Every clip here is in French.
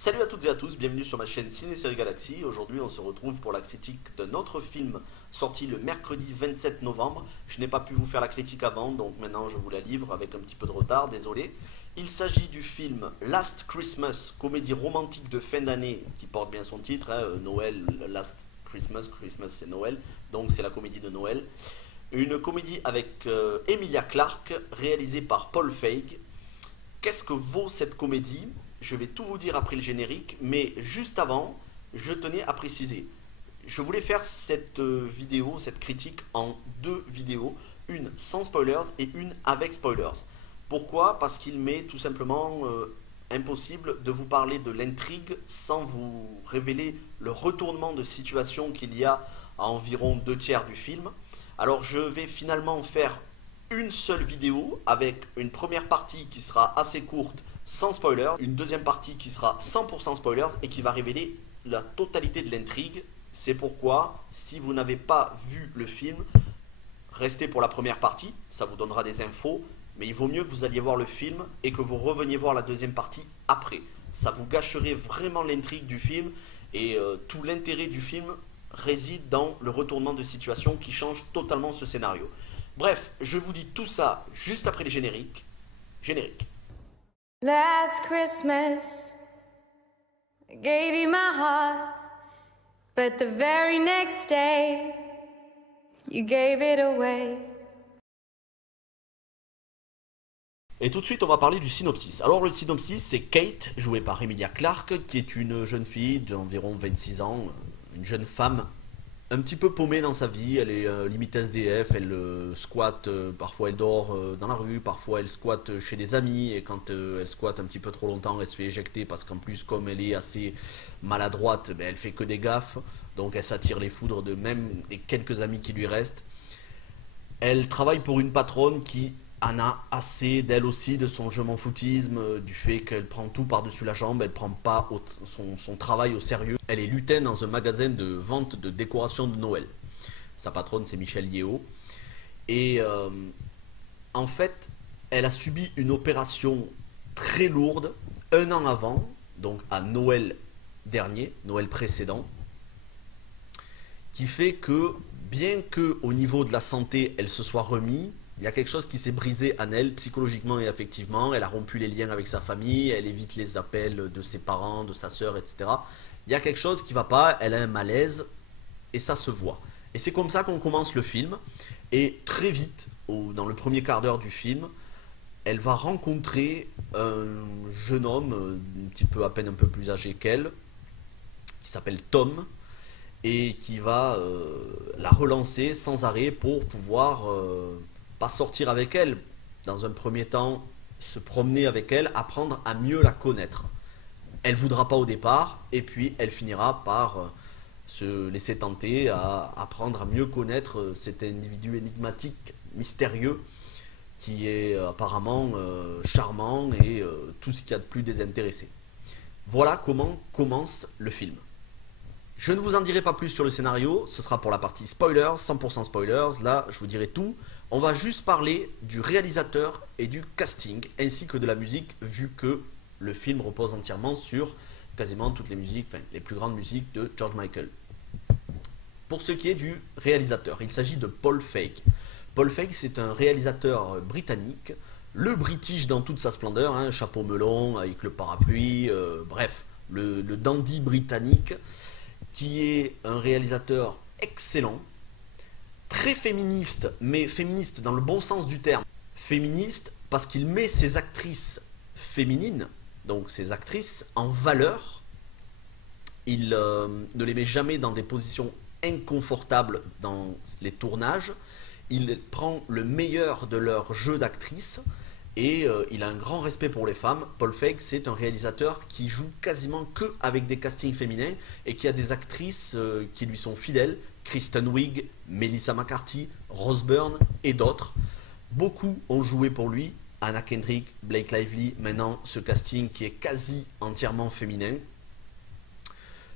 Salut à toutes et à tous, bienvenue sur ma chaîne Ciné Série Galaxy. Aujourd'hui on se retrouve pour la critique d'un autre film sorti le mercredi 27 novembre. Je n'ai pas pu vous faire la critique avant, donc maintenant je vous la livre avec un petit peu de retard, désolé. Il s'agit du film Last Christmas, comédie romantique de fin d'année qui porte bien son titre, hein, Noël, Last Christmas, Christmas c'est Noël, donc c'est la comédie de Noël. Une comédie avec Emilia Clarke, réalisée par Paul Feig. Qu'est-ce que vaut cette comédie? Je vais tout vous dire après le générique, mais juste avant, je tenais à préciser. Je voulais faire cette vidéo, cette critique en deux vidéos, une sans spoilers et une avec spoilers. Pourquoi? Parce qu'il m'est tout simplement impossible de vous parler de l'intrigue sans vous révéler le retournement de situation qu'il y a à environ 2/3 du film. Alors je vais finalement faire une seule vidéo avec une première partie qui sera assez courte sans spoilers, une deuxième partie qui sera 100% spoilers et qui va révéler la totalité de l'intrigue. C'est pourquoi, si vous n'avez pas vu le film, restez pour la première partie, ça vous donnera des infos, mais il vaut mieux que vous alliez voir le film et que vous reveniez voir la deuxième partie après. Ça vous gâcherait vraiment l'intrigue du film et tout l'intérêt du film réside dans le retournement de situation qui change totalement ce scénario. Bref, je vous dis tout ça juste après les génériques. Générique. Last Christmas, I gave you my heart, but the very next day, you gave it away. Et tout de suite, on va parler du synopsis. Alors, le synopsis, c'est Kate, jouée par Emilia Clarke, qui est une jeune fille d'environ 26 ans, une jeune femme un petit peu paumée dans sa vie. Elle est limite SDF, elle squatte, parfois elle dort dans la rue, parfois elle squatte chez des amis, et quand elle squatte un petit peu trop longtemps, elle se fait éjecter parce qu'en plus, comme elle est assez maladroite, ben, elle fait que des gaffes, donc elle s'attire les foudres de même des quelques amis qui lui restent. Elle travaille pour une patronne qui en a assez d'elle aussi, de son je m'en foutisme, du fait qu'elle prend tout par-dessus la jambe, elle prend pas son travail au sérieux. Elle est lutin dans un magasin de vente de décoration de Noël. Sa patronne, c'est Michelle Yeo. Et en fait, elle a subi une opération très lourde un an avant, donc à Noël dernier, Noël précédent, qui fait que, bien que au niveau de la santé, elle se soit remise, il y a quelque chose qui s'est brisé en elle, psychologiquement et affectivement. Elle a rompu les liens avec sa famille, elle évite les appels de ses parents, de sa sœur, etc. Il y a quelque chose qui ne va pas, elle a un malaise, et ça se voit. Et c'est comme ça qu'on commence le film. Et très vite, dans le premier quart d'heure du film, elle va rencontrer un jeune homme, un petit peu à peine un peu plus âgé qu'elle, qui s'appelle Tom, et qui va la relancer sans arrêt pour pouvoir pas sortir avec elle, dans un premier temps se promener avec elle, apprendre à mieux la connaître. Elle voudra pas au départ, et puis elle finira par se laisser tenter à apprendre à mieux connaître cet individu énigmatique, mystérieux, qui est apparemment charmant et tout ce qu'il y a de plus désintéressé. Voilà comment commence le film. Je ne vous en dirai pas plus sur le scénario, ce sera pour la partie spoilers, 100% spoilers, là je vous dirai tout. On va juste parler du réalisateur et du casting, ainsi que de la musique, vu que le film repose entièrement sur quasiment toutes les musiques, enfin les plus grandes musiques de George Michael. Pour ce qui est du réalisateur, il s'agit de Paul Feig. Paul Feig, c'est un réalisateur britannique, le British dans toute sa splendeur, hein, chapeau melon avec le parapluie, bref, le dandy britannique, qui est un réalisateur excellent, très féministe, mais féministe dans le bon sens du terme. Féministe parce qu'il met ses actrices féminines, donc ses actrices, en valeur. Il ne les met jamais dans des positions inconfortables dans les tournages. Il prend le meilleur de leur jeu d'actrice et il a un grand respect pour les femmes. Paul Feig, c'est un réalisateur qui joue quasiment que avec des castings féminins et qui a des actrices qui lui sont fidèles. Kristen Wiig, Melissa McCarthy, Rose Byrne et d'autres. Beaucoup ont joué pour lui. Anna Kendrick, Blake Lively, maintenant ce casting qui est quasi entièrement féminin.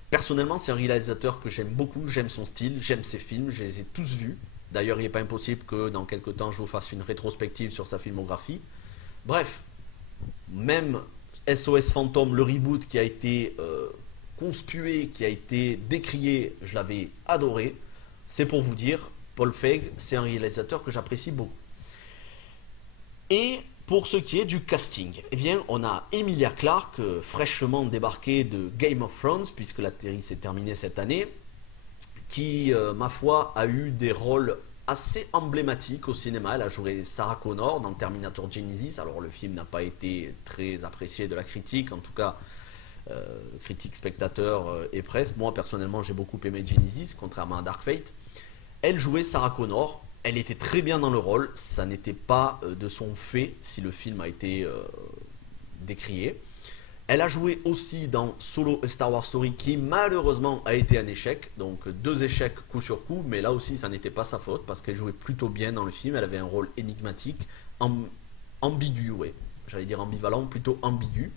Personnellement, c'est un réalisateur que j'aime beaucoup, j'aime son style, j'aime ses films, je les ai tous vus. D'ailleurs, il n'est pas impossible que dans quelques temps, je vous fasse une rétrospective sur sa filmographie. Bref, même SOS Fantôme, le reboot qui a été conspué, qui a été décrié, je l'avais adoré. C'est pour vous dire, Paul Feig, c'est un réalisateur que j'apprécie beaucoup. Et pour ce qui est du casting, eh bien, on a Emilia Clarke, fraîchement débarquée de Game of Thrones, puisque la série s'est terminée cette année, qui, ma foi, a eu des rôles assez emblématiques au cinéma. Elle a joué Sarah Connor dans Terminator Genisys. Alors le film n'a pas été très apprécié de la critique, en tout cas critique, spectateur et presse. Moi personnellement j'ai beaucoup aimé Genisys, contrairement à Dark Fate. Elle jouait Sarah Connor, elle était très bien dans le rôle, ça n'était pas de son fait si le film a été décrié. Elle a joué aussi dans Solo A Star Wars Story qui malheureusement a été un échec, donc 2 échecs coup sur coup, mais là aussi ça n'était pas sa faute parce qu'elle jouait plutôt bien dans le film, elle avait un rôle énigmatique, ambigu, ouais. J'allais dire ambivalent, plutôt ambigu.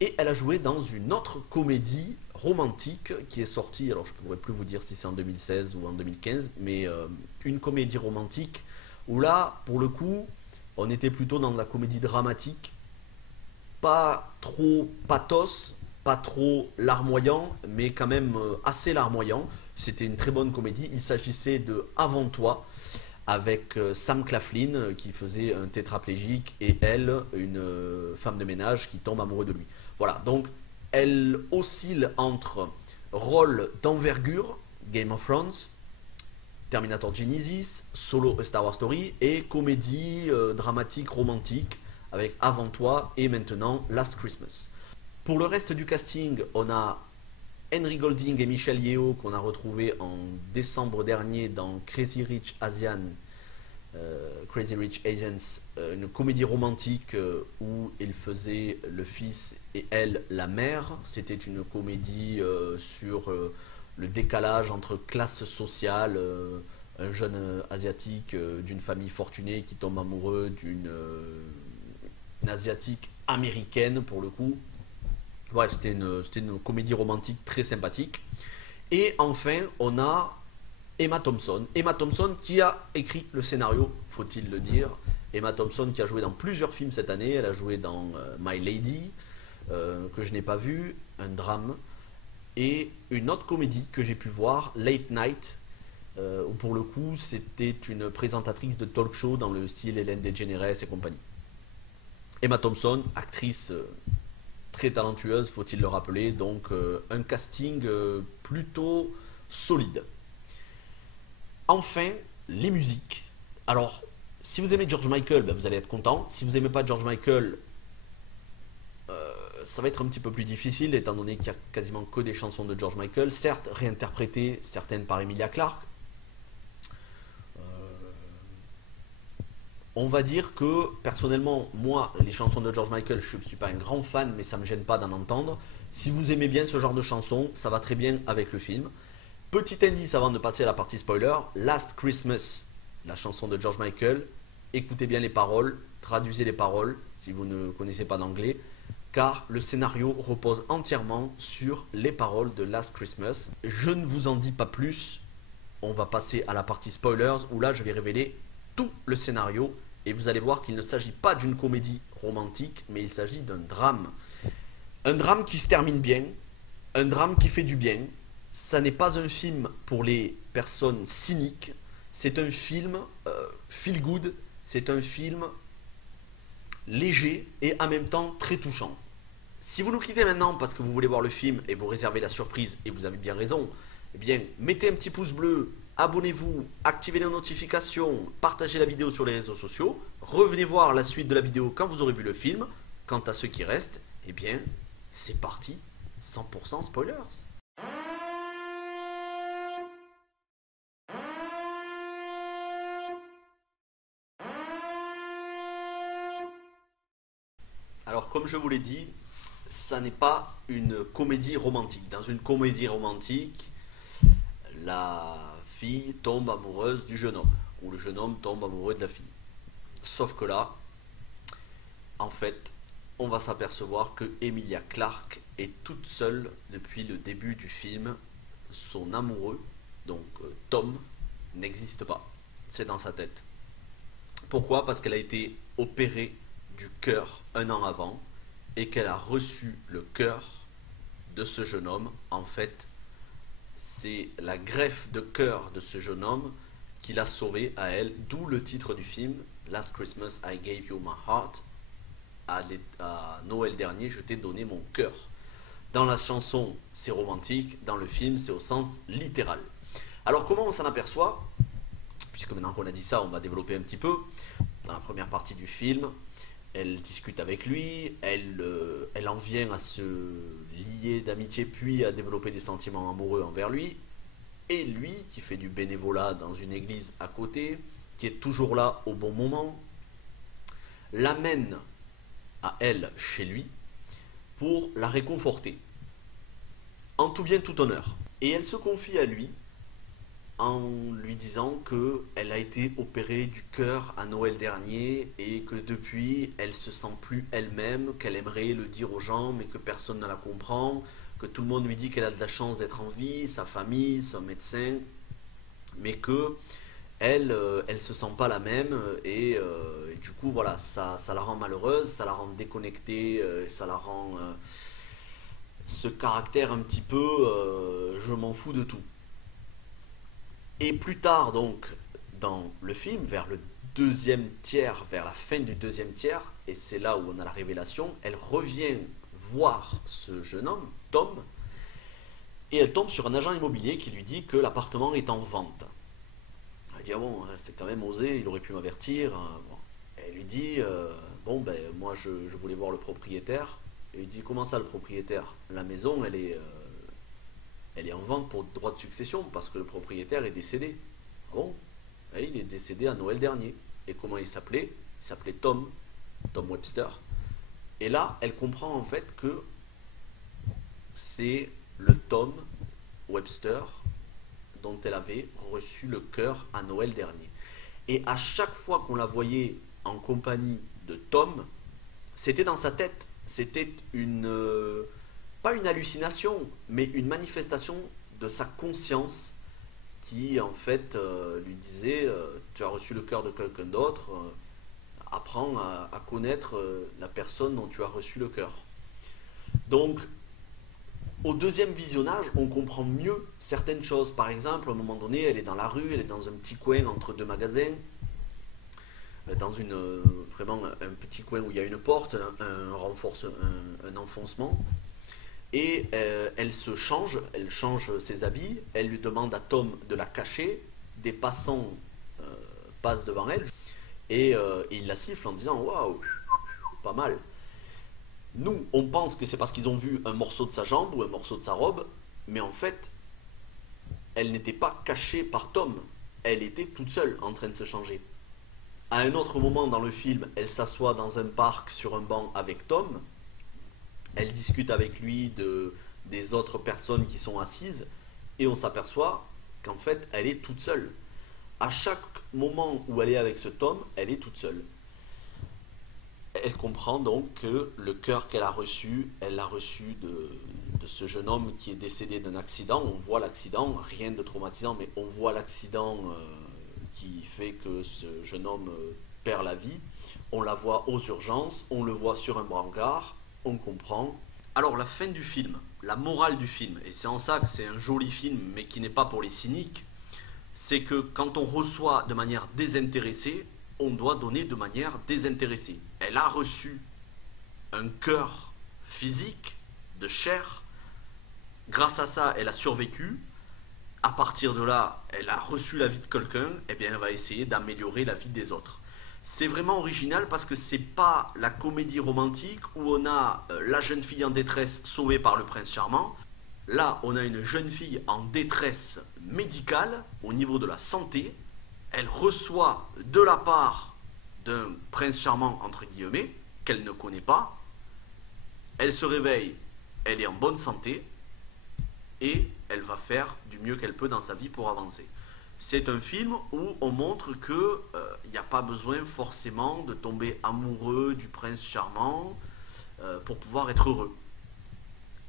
Et elle a joué dans une autre comédie romantique qui est sortie, alors je ne pourrais plus vous dire si c'est en 2016 ou en 2015, mais une comédie romantique où là, pour le coup, on était plutôt dans de la comédie dramatique, pas trop pathos, pas trop larmoyant, mais quand même assez larmoyant. C'était une très bonne comédie. Il s'agissait de Avant toi, avec Sam Claflin qui faisait un tétraplégique et elle, une femme de ménage qui tombe amoureuse de lui. Voilà, donc elle oscille entre rôle d'envergure, Game of Thrones, Terminator Genisys, Solo A Star Wars Story et comédie dramatique romantique avec Avant toi et maintenant Last Christmas. Pour le reste du casting, on a Henry Golding et Michelle Yeoh qu'on a retrouvé en décembre dernier dans Crazy Rich Asians, une comédie romantique où ils faisaient le fils et elle la mère. C'était une comédie sur le décalage entre classes sociales, un jeune asiatique d'une famille fortunée qui tombe amoureux d'une asiatique américaine pour le coup. Bref, c'était une comédie romantique très sympathique. Et enfin, on a Emma Thompson. Emma Thompson qui a écrit le scénario, faut-il le dire. Emma Thompson qui a joué dans plusieurs films cette année. Elle a joué dans My Lady, que je n'ai pas vu, un drame. Et une autre comédie que j'ai pu voir, Late Night, où pour le coup, c'était une présentatrice de talk show dans le style Ellen DeGeneres et compagnie. Emma Thompson, actrice très talentueuse, faut-il le rappeler. Donc un casting plutôt solide. Enfin, les musiques. Alors, si vous aimez George Michael, ben vous allez être content. Si vous n'aimez pas George Michael, ça va être un petit peu plus difficile, étant donné qu'il n'y a quasiment que des chansons de George Michael, certes réinterprétées, certaines par Emilia Clarke. On va dire que, personnellement, moi, les chansons de George Michael, je ne suis pas un grand fan, mais ça ne me gêne pas d'en entendre. Si vous aimez bien ce genre de chansons, ça va très bien avec le film. Petit indice avant de passer à la partie spoiler, Last Christmas, la chanson de George Michael, écoutez bien les paroles, traduisez les paroles si vous ne connaissez pas d'anglais, car le scénario repose entièrement sur les paroles de Last Christmas. Je ne vous en dis pas plus, on va passer à la partie spoilers où là je vais révéler tout le scénario et vous allez voir qu'il ne s'agit pas d'une comédie romantique, mais il s'agit d'un drame. Un drame qui se termine bien, un drame qui fait du bien. Ça n'est pas un film pour les personnes cyniques, c'est un film feel good, c'est un film léger et en même temps très touchant. Si vous nous quittez maintenant parce que vous voulez voir le film et vous réservez la surprise, et vous avez bien raison, eh bien mettez un petit pouce bleu, abonnez-vous, activez les notifications, partagez la vidéo sur les réseaux sociaux, revenez voir la suite de la vidéo quand vous aurez vu le film. Quant à ceux qui restent, eh bien c'est parti, 100% spoilers. Alors comme je vous l'ai dit, ça n'est pas une comédie romantique. Dans une comédie romantique, la fille tombe amoureuse du jeune homme, ou le jeune homme tombe amoureux de la fille. Sauf que là, en fait, on va s'apercevoir que Emilia Clarke est toute seule depuis le début du film. Son amoureux, donc Tom, n'existe pas. C'est dans sa tête. Pourquoi? Parce qu'elle a été opérée du cœur un an avant et qu'elle a reçu le cœur de ce jeune homme. En fait, c'est la greffe de cœur de ce jeune homme qui l'a sauvé à elle, d'où le titre du film, Last Christmas I Gave You My Heart. À Noël dernier, je t'ai donné mon cœur. Dans la chanson, c'est romantique, dans le film, c'est au sens littéral. Alors comment on s'en aperçoit? Puisque maintenant qu'on a dit ça, on va développer un petit peu. Dans la première partie du film, elle discute avec lui, elle en vient à se lier d'amitié, puis à développer des sentiments amoureux envers lui. Et lui, qui fait du bénévolat dans une église à côté, qui est toujours là au bon moment, l'amène à elle chez lui pour la réconforter, en tout bien tout honneur. Et elle se confie à lui en lui disant qu'elle a été opérée du cœur à Noël dernier et que depuis elle se sent plus elle-même, qu'elle aimerait le dire aux gens mais que personne ne la comprend, que tout le monde lui dit qu'elle a de la chance d'être en vie, sa famille, son médecin, mais que elle se sent pas la même et du coup voilà, ça la rend malheureuse, ça la rend déconnectée, ça la rend ce caractère un petit peu je m'en fous de tout. Et plus tard donc dans le film, vers le deuxième tiers, vers la fin du deuxième tiers, et c'est là où on a la révélation, elle revient voir ce jeune homme, Tom, et elle tombe sur un agent immobilier qui lui dit que l'appartement est en vente. Elle dit, ah bon, c'est quand même osé, il aurait pu m'avertir. Bon. Elle lui dit, bon, ben moi je voulais voir le propriétaire. Et il dit, comment ça le propriétaire? La maison, elle est en vente pour droit de succession parce que le propriétaire est décédé. Ah bon? Et il est décédé à Noël dernier. Et comment il s'appelait? Il s'appelait Tom Webster. Et là, elle comprend en fait que c'est le Tom Webster dont elle avait reçu le cœur à Noël dernier. Et à chaque fois qu'on la voyait en compagnie de Tom, c'était dans sa tête. C'était pas une hallucination, mais une manifestation de sa conscience qui en fait lui disait tu as reçu le cœur de quelqu'un d'autre, apprends à connaître la personne dont tu as reçu le cœur. Donc au deuxième visionnage, on comprend mieux certaines choses. Par exemple, à un moment donné, elle est dans la rue, elle est dans un petit coin entre deux magasins, dans vraiment un petit coin où il y a une porte, un enfoncement. Et elle change ses habits, elle lui demande à Tom de la cacher, des passants passent devant elle, et il la siffle en disant waouh, pas mal. Nous, on pense que c'est parce qu'ils ont vu un morceau de sa jambe ou un morceau de sa robe, mais en fait, elle n'était pas cachée par Tom, elle était toute seule en train de se changer. À un autre moment dans le film, elle s'assoit dans un parc sur un banc avec Tom, elle discute avec lui des autres personnes qui sont assises, et on s'aperçoit qu'en fait, elle est toute seule. À chaque moment où elle est avec ce Tom, elle est toute seule. Elle comprend donc que le cœur qu'elle a reçu, elle l'a reçu de ce jeune homme qui est décédé d'un accident. On voit l'accident, rien de traumatisant, mais on voit l'accident qui fait que ce jeune homme perd la vie. On la voit aux urgences, on le voit sur un brancard, on comprend. Alors la fin du film, la morale du film, et c'est en ça que c'est un joli film, mais qui n'est pas pour les cyniques, c'est que quand on reçoit de manière désintéressée, on doit donner de manière désintéressée. Elle a reçu un cœur physique, de chair. Grâce à ça, elle a survécu. À partir de là, elle a reçu la vie de quelqu'un. Et bien, elle va essayer d'améliorer la vie des autres. C'est vraiment original parce que c'est pas la comédie romantique où on a la jeune fille en détresse sauvée par le prince charmant. Là, on a une jeune fille en détresse médicale au niveau de la santé. Elle reçoit de la part d'un prince charmant, entre guillemets, qu'elle ne connaît pas. Elle se réveille, elle est en bonne santé, et elle va faire du mieux qu'elle peut dans sa vie pour avancer. C'est un film où on montre qu'il n'y a pas besoin forcément de tomber amoureux du prince charmant pour pouvoir être heureux.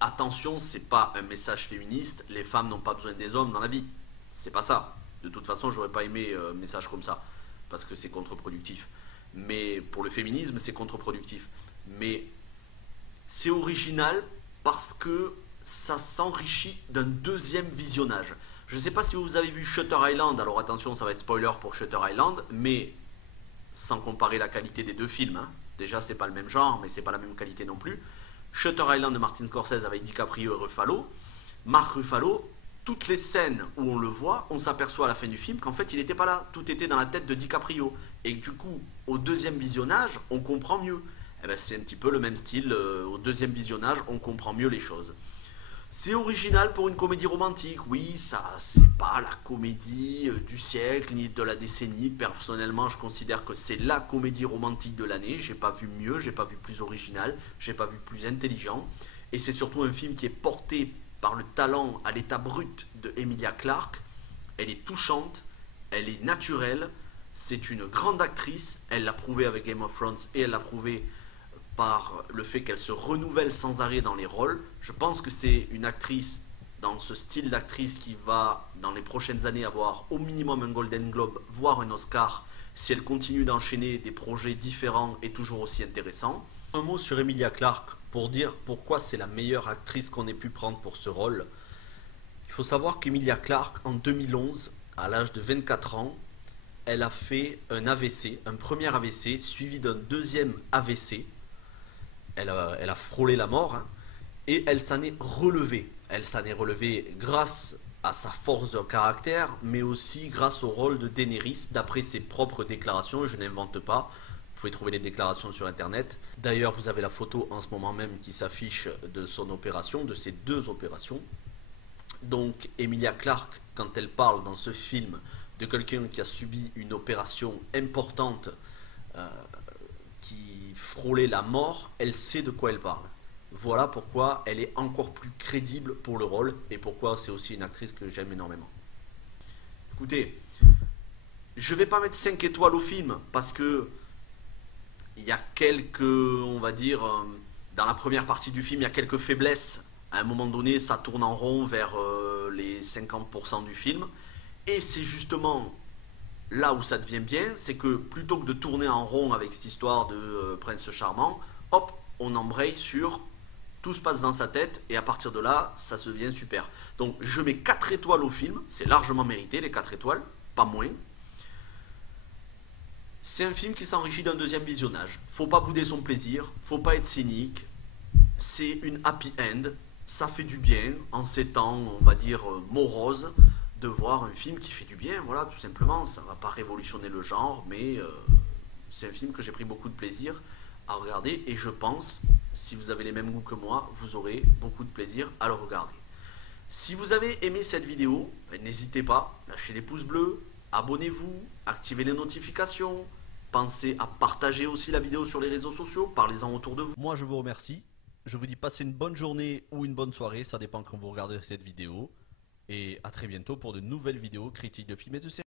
Attention, c'est pas un message féministe, les femmes n'ont pas besoin des hommes dans la vie. C'est pas ça. De toute façon, j'aurais pas aimé un message comme ça, parce que c'est contre-productif. Mais pour le féminisme, c'est contre-productif. Mais C'est original parce que ça s'enrichit d'un deuxième visionnage. Je ne sais pas si vous avez vu Shutter Island, alors attention, ça va être spoiler pour Shutter Island, mais sans comparer la qualité des deux films, hein. Déjà c'est pas le même genre, mais c'est pas la même qualité non plus. Shutter Island de Martin Scorsese avec DiCaprio et Ruffalo. Mark Ruffalo, toutes les scènes où on le voit, on s'aperçoit à la fin du film qu'en fait il n'était pas là, tout était dans la tête de DiCaprio. Et du coup, au deuxième visionnage, on comprend mieux. Eh ben, c'est un petit peu le même style, au deuxième visionnage, on comprend mieux les choses. C'est original pour une comédie romantique, oui, ça c'est pas la comédie du siècle ni de la décennie. Personnellement, je considère que c'est la comédie romantique de l'année. J'ai pas vu mieux, j'ai pas vu plus original, j'ai pas vu plus intelligent. Et c'est surtout un film qui est porté par le talent à l'état brut de Emilia Clarke. Elle est touchante, elle est naturelle, c'est une grande actrice, elle l'a prouvé avec Game of Thrones et elle l'a prouvé par le fait qu'elle se renouvelle sans arrêt dans les rôles. Je pense que c'est une actrice dans ce style d'actrice qui va dans les prochaines années avoir au minimum un Golden Globe, voire un Oscar, si elle continue d'enchaîner des projets différents et toujours aussi intéressants. Un mot sur Emilia Clarke pour dire pourquoi c'est la meilleure actrice qu'on ait pu prendre pour ce rôle. Il faut savoir qu'Emilia Clarke, en 2011, à l'âge de 24 ans, elle a fait un AVC, un premier AVC, suivi d'un deuxième AVC. Elle a frôlé la mort, hein, et elle s'en est relevée. Elle s'en est relevée grâce à sa force de caractère, mais aussi grâce au rôle de Daenerys, d'après ses propres déclarations. Je n'invente pas, vous pouvez trouver les déclarations sur internet. D'ailleurs, vous avez la photo en ce moment même qui s'affiche de son opération, de ses deux opérations. Donc Emilia Clarke, quand elle parle dans ce film de quelqu'un qui a subi une opération importante, qui frôlait la mort, elle sait de quoi elle parle. Voilà pourquoi elle est encore plus crédible pour le rôle et pourquoi c'est aussi une actrice que j'aime énormément. Écoutez, je vais pas mettre 5 étoiles au film parce que il y a quelques, on va dire, dans la première partie du film, il y a quelques faiblesses. À un moment donné, ça tourne en rond vers les 50% du film. Et c'est justement là où ça devient bien, c'est que plutôt que de tourner en rond avec cette histoire de prince charmant, hop, on embraye sur tout se passe dans sa tête et à partir de là, ça se devient super. Donc je mets 4 étoiles au film, c'est largement mérité les 4 étoiles, pas moins. C'est un film qui s'enrichit d'un deuxième visionnage. Faut pas bouder son plaisir, faut pas être cynique. C'est une happy end, ça fait du bien en ces temps, on va dire, moroses, de voir un film qui fait du bien, voilà, tout simplement. Ça va pas révolutionner le genre, mais c'est un film que j'ai pris beaucoup de plaisir à regarder et je pense, si vous avez les mêmes goûts que moi, vous aurez beaucoup de plaisir à le regarder. Si vous avez aimé cette vidéo, n'hésitez pas, lâchez des pouces bleus, abonnez-vous, activez les notifications, pensez à partager aussi la vidéo sur les réseaux sociaux, parlez-en autour de vous. Moi je vous remercie, je vous dis passez une bonne journée ou une bonne soirée, ça dépend quand vous regardez cette vidéo. Et à très bientôt pour de nouvelles vidéos critiques de films et de séries.